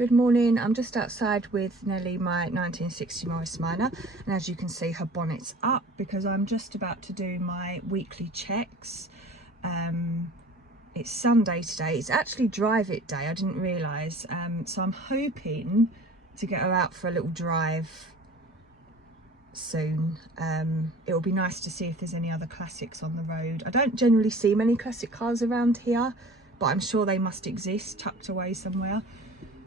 Good morning. I'm just outside with Nellie, my 1960 Morris Minor, and as you can see, her bonnet's up because I'm just about to do my weekly checks. It's Sunday today. It's actually drive it day. I didn't realise. So I'm hoping to get her out for a little drive soon. It'll be nice to see if there's any other classics on the road. I don't generally see many classic cars around here, but I'm sure they must exist tucked away somewhere.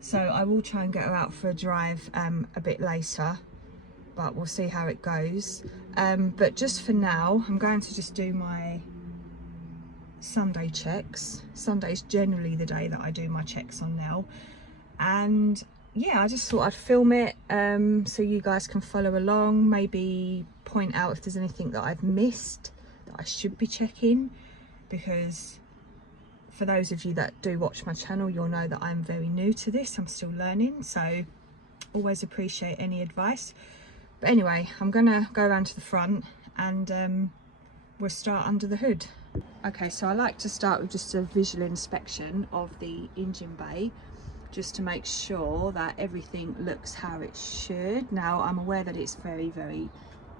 So I will try and get her out for a drive a bit later, but we'll see how it goes. But just for now, I'm going to just do my Sunday checks. Sunday's generally the day that I do my checks on Nell. And yeah, I just thought I'd film it so you guys can follow along, maybe point out if there's anything that I've missed that I should be checking, because for those of you that do watch my channel, you'll know that I'm very new to this. I'm still learning, so always appreciate any advice. But anyway, I'm gonna go around to the front and we'll start under the hood. Okay, so I like to start with just a visual inspection of the engine bay, just to make sure that everything looks how it should. Now, I'm aware that it's very, very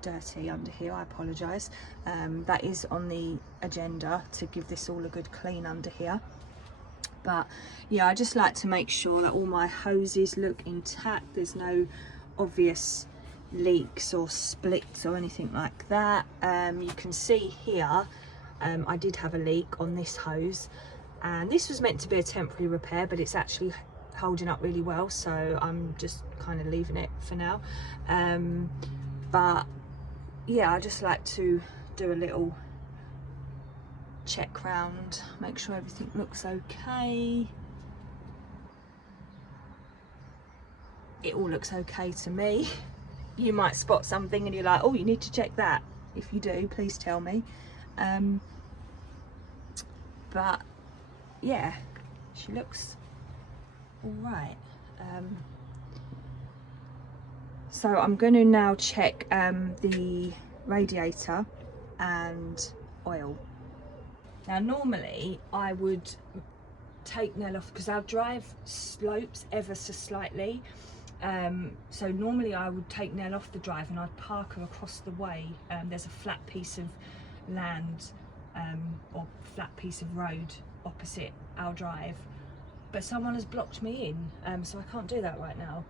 dirty under here. I apologise. That is on the agenda, to give this all a good clean under here. But yeah, I just like to make sure that all my hoses look intact. There's no obvious leaks or splits or anything like that. You can see here, I did have a leak on this hose, and this was meant to be a temporary repair, but it's actually holding up really well, so I'm just kind of leaving it for now. But yeah, I just like to do a little check round, make sure everything looks okay. It all looks okay to me. You might spot something and you're like, oh, you need to check that. If you do, please tell me. But yeah, she looks all right. So I'm going to now check the radiator and oil. Now normally I would take Nell off because our drive slopes ever so slightly. So normally I would take Nell off the drive and I'd park her across the way. There's a flat piece of land or flat piece of road opposite our drive, but someone has blocked me in, so I can't do that right now.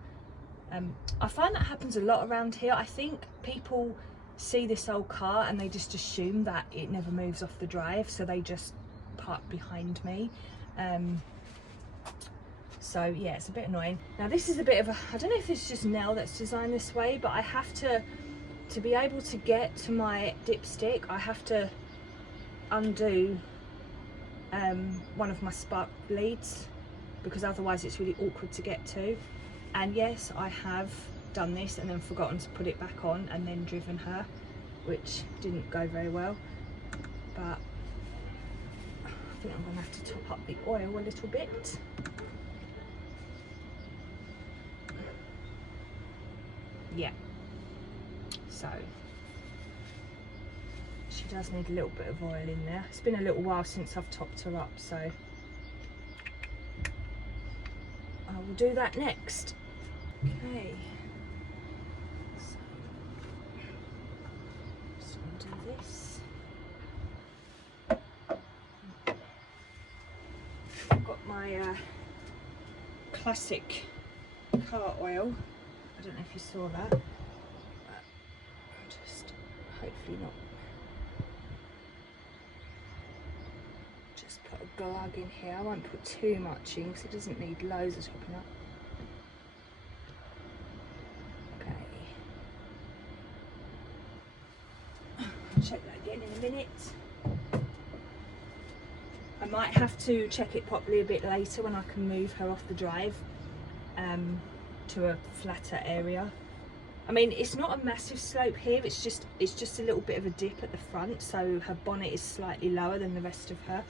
I find that happens a lot around here. I think people see this old car and they just assume that it never moves off the drive, so they just park behind me. So yeah, it's a bit annoying. Now this is a bit of a, I don't know if it's just Nell that's designed this way, but I have to be able to get to my dipstick, I have to undo one of my spark leads, because otherwise it's really awkward to get to. And yes, I have done this and then forgotten to put it back on and then driven her, which didn't go very well. But I think I'm gonna have to top up the oil a little bit. Yeah, so she does need a little bit of oil in there. It's been a little while since I've topped her up, so I will do that next. Okay, so just undo this. I've got my classic car oil. I don't know if you saw that, but I'll just hopefully not. Just put a glug in here. I won't put too much in because it doesn't need loads of topping up. I'll check that again in a minute. I might have to check it properly a bit later when I can move her off the drive to a flatter area. I mean, it's not a massive slope here, it's just a little bit of a dip at the front, so her bonnet is slightly lower than the rest of her.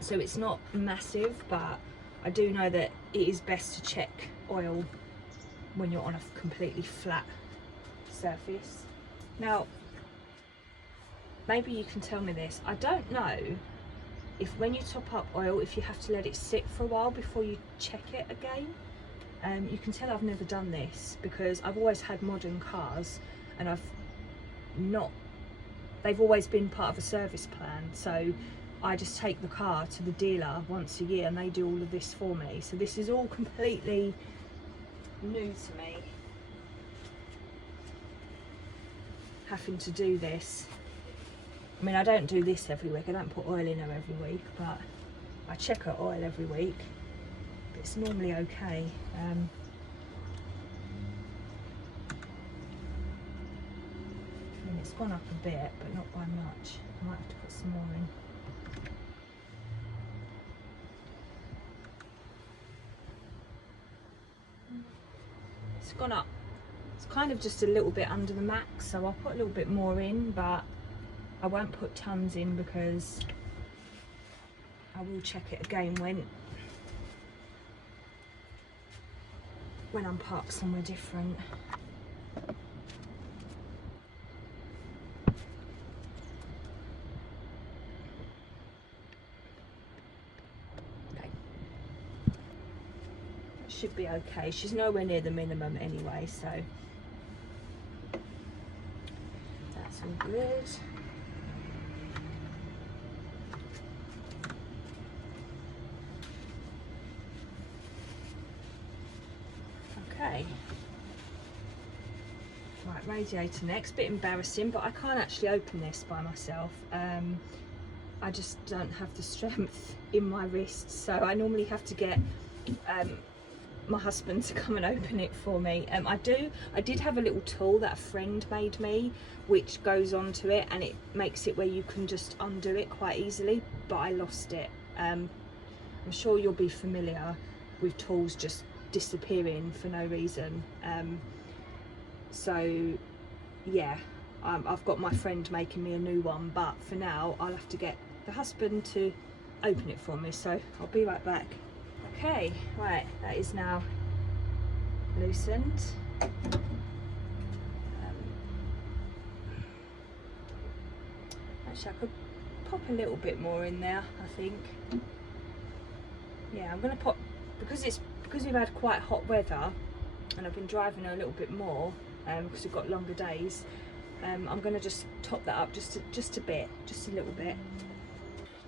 So it's not massive, but I do know that it is best to check oil when you're on a completely flat surface. Now, maybe you can tell me this. I don't know when you top up oil, if you have to let it sit for a while before you check it again. You can tell I've never done this because I've always had modern cars, and they've always been part of a service plan, so I just take the car to the dealer once a year and they do all of this for me. So this is all completely new to me, having to do this. I mean, I don't do this every week, I don't put oil in her every week, but I check her oil every week. But it's normally okay. And it's gone up a bit, but not by much. I might have to put some more in. It's gone up. It's kind of just a little bit under the max, so I'll put a little bit more in, but I won't put tons in because I will check it again when I'm parked somewhere different. Okay. That should be okay. She's nowhere near the minimum anyway, so that's all good. Okay. Right, radiator next. Bit embarrassing, but I can't actually open this by myself. I just don't have the strength in my wrists, so I normally have to get my husband to come and open it for me. I did have a little tool that a friend made me, which goes onto it and it makes it where you can just undo it quite easily, but I lost it. I'm sure you'll be familiar with tools just disappearing for no reason. So yeah, I've got my friend making me a new one, but for now I'll have to get the husband to open it for me, so I'll be right back. Okay, right, that is now loosened. Actually, I could pop a little bit more in there, I think. Yeah, I'm gonna pop, because we've had quite hot weather and I've been driving her a little bit more because we've got longer days. I'm gonna just top that up just a bit, just a little bit.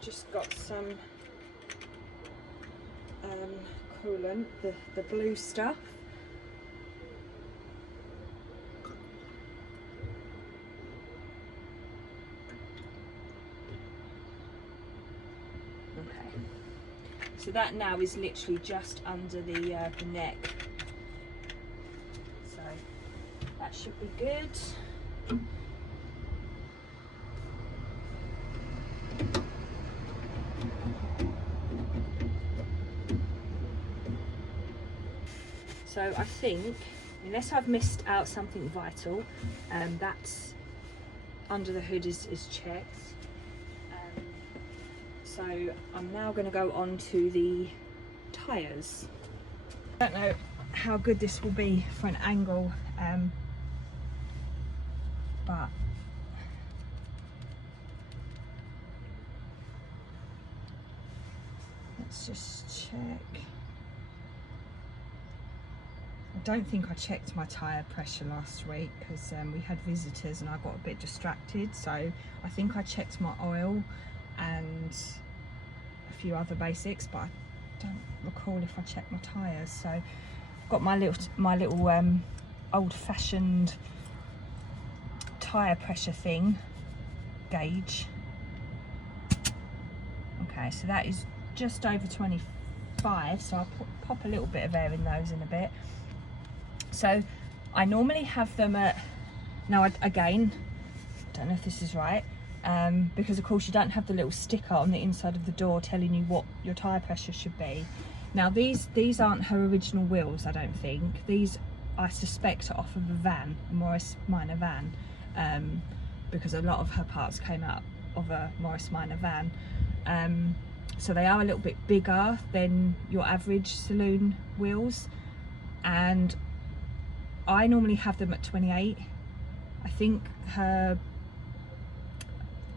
Just got some coolant, the blue stuff. Okay, so that now is literally just under the neck, so that should be good. So I think, unless I've missed out something vital, that's under the hood is checked. So I'm now going to go on to the tyres. I don't know how good this will be for an angle, but let's just check. I don't think I checked my tyre pressure last week because we had visitors and I got a bit distracted, so I think I checked my oil and a few other basics, but I don't recall if I checked my tyres. So I've got my little old-fashioned tyre pressure thing gauge. Okay, so that is just over 25, so I'll pop a little bit of air in those in a bit. So I normally have them at, now again, don't know if this is right, because of course you don't have the little sticker on the inside of the door telling you what your tyre pressure should be. Now these aren't her original wheels, I don't think. These I suspect are off of a van, a Morris Minor van, because a lot of her parts came out of a Morris Minor van. So they are a little bit bigger than your average saloon wheels, and I normally have them at 28. I think her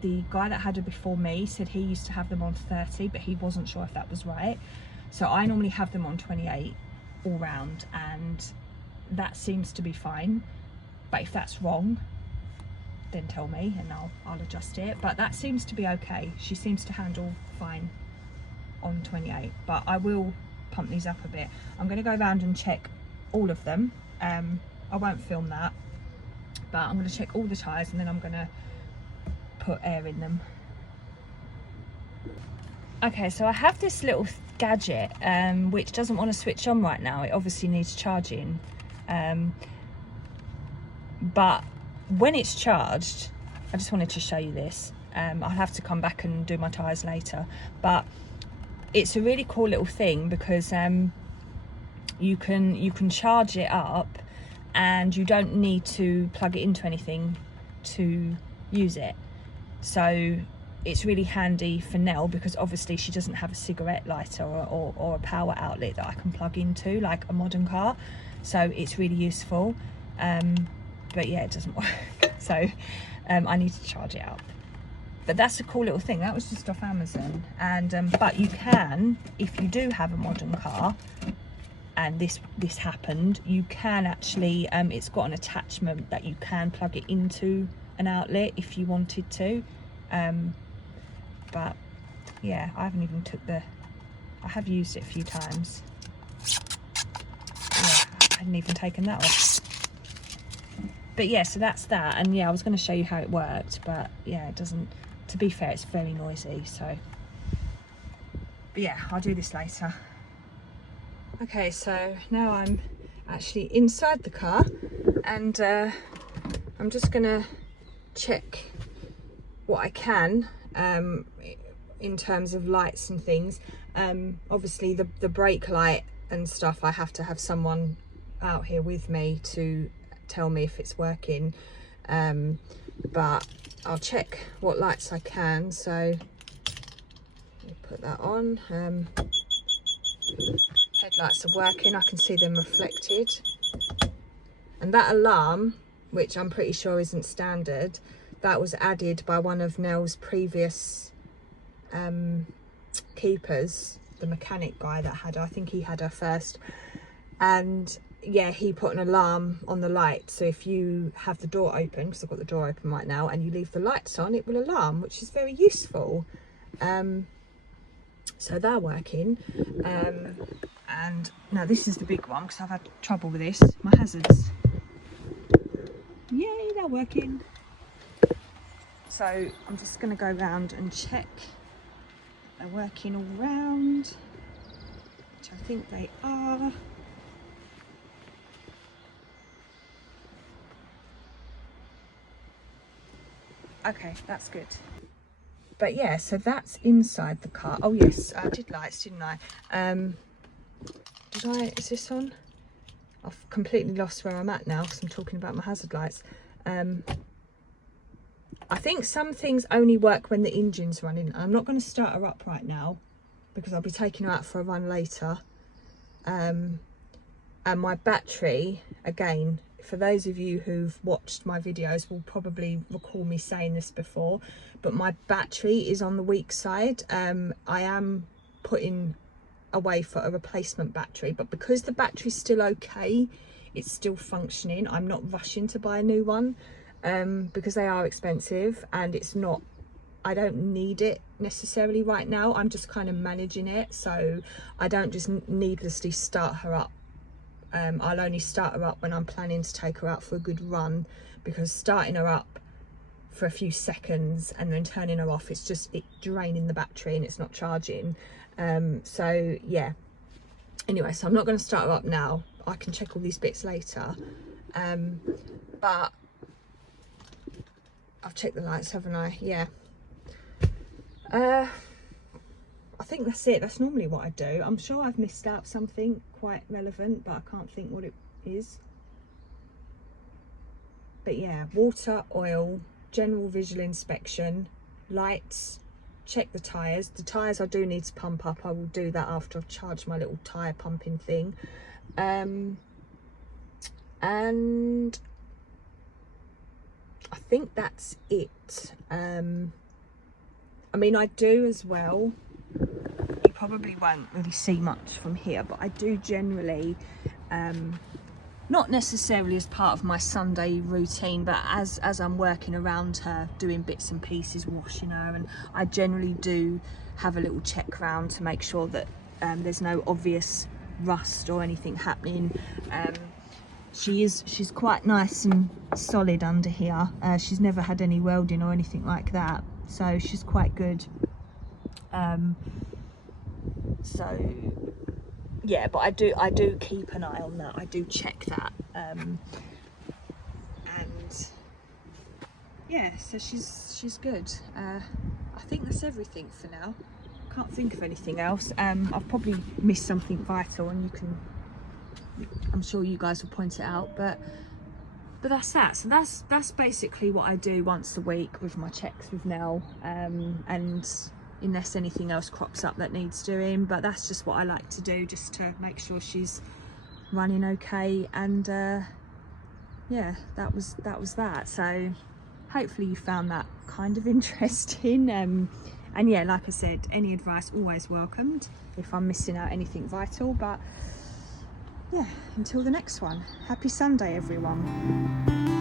the guy that had her before me said he used to have them on 30, but he wasn't sure if that was right. So I normally have them on 28 all round, and that seems to be fine. But if that's wrong, then tell me and I'll adjust it. But that seems to be okay. She seems to handle fine on 28, but I will pump these up a bit. I'm going to go around and check all of them. I won't film that, but I'm going to check all the tyres, and then I'm going to put air in them. Okay, so I have this little gadget which doesn't want to switch on right now. It obviously needs charging, but when it's charged, I just wanted to show you this. I'll have to come back and do my tyres later, but it's a really cool little thing because you can charge it up, and you don't need to plug it into anything to use it. So it's really handy for Nell, because obviously she doesn't have a cigarette lighter or a power outlet that I can plug into like a modern car. So it's really useful, but yeah, it doesn't work. So I need to charge it up. But that's a cool little thing. That was just off Amazon. And but you can, if you do have a modern car and this happened, you can actually, it's got an attachment that you can plug it into an outlet if you wanted to. But yeah, I haven't even I have used it a few times. Yeah, I hadn't even taken that off. But yeah, so that's that. And yeah, I was going to show you how it worked, but yeah, it doesn't, to be fair, it's very noisy. So, but yeah, I'll do this later. Okay, so now I'm actually inside the car, and I'm just gonna check what I can in terms of lights and things. Obviously the brake light and stuff, I have to have someone out here with me to tell me if it's working, but I'll check what lights I can. So let me put that on. Headlights are working, I can see them reflected. And that alarm, which I'm pretty sure isn't standard, that was added by one of Nell's previous keepers, the mechanic guy that had her. I think he had her first. And yeah, he put an alarm on the light, so if you have the door open, because I've got the door open right now, and you leave the lights on, it will alarm, which is very useful. So they're working. And now this is the big one, because I've had trouble with this, my hazards. Yay, they're working. So I'm just going to go around and check they're working all round, which I think they are. Okay, that's good. But yeah, so that's inside the car. Oh yes, I did lights, didn't I? Is this on? I've completely lost where I'm at now because I'm talking about my hazard lights. I think some things only work when the engine's running. I'm not going to start her up right now because I'll be taking her out for a run later. And my battery, again, for those of you who've watched my videos will probably recall me saying this before, but my battery is on the weak side. I am putting away for a replacement battery, but because the battery's still okay, it's still functioning, I'm not rushing to buy a new one, because they are expensive, and it's not, I don't need it necessarily right now. I'm just kind of managing it, so I don't just needlessly start her up. I'll only start her up when I'm planning to take her out for a good run, because starting her up for a few seconds and then turning her off, it's draining the battery and it's not charging. So yeah, anyway, so I'm not going to start her up now. I can check all these bits later, but I've checked the lights, haven't I? Yeah. I think that's it. That's normally what I do. I'm sure I've missed out something quite relevant, but I can't think what it is. But yeah, water, oil, general visual inspection, lights, check the tyres. The tyres I do need to pump up. I will do that after I've charged my little tyre pumping thing. And I think that's it. I mean, I do as well. You probably won't really see much from here, but I do generally, not necessarily as part of my Sunday routine, but as I'm working around her, doing bits and pieces, washing her, and I generally do have a little check round to make sure that there's no obvious rust or anything happening. She's quite nice and solid under here. She's never had any welding or anything like that, so she's quite good. So yeah, but I do keep an eye on that. I do check that, and yeah, so she's good. I think that's everything for now. Can't think of anything else. I've probably missed something vital, and I'm sure you guys will point it out, but that's that. So that's basically what I do once a week with my checks with Nell, and unless anything else crops up that needs doing, but that's just what I like to do, just to make sure she's running okay. And yeah, that was that. So hopefully you found that kind of interesting, and yeah, like I said, any advice always welcomed if I'm missing out anything vital. But yeah, until the next one, happy Sunday everyone.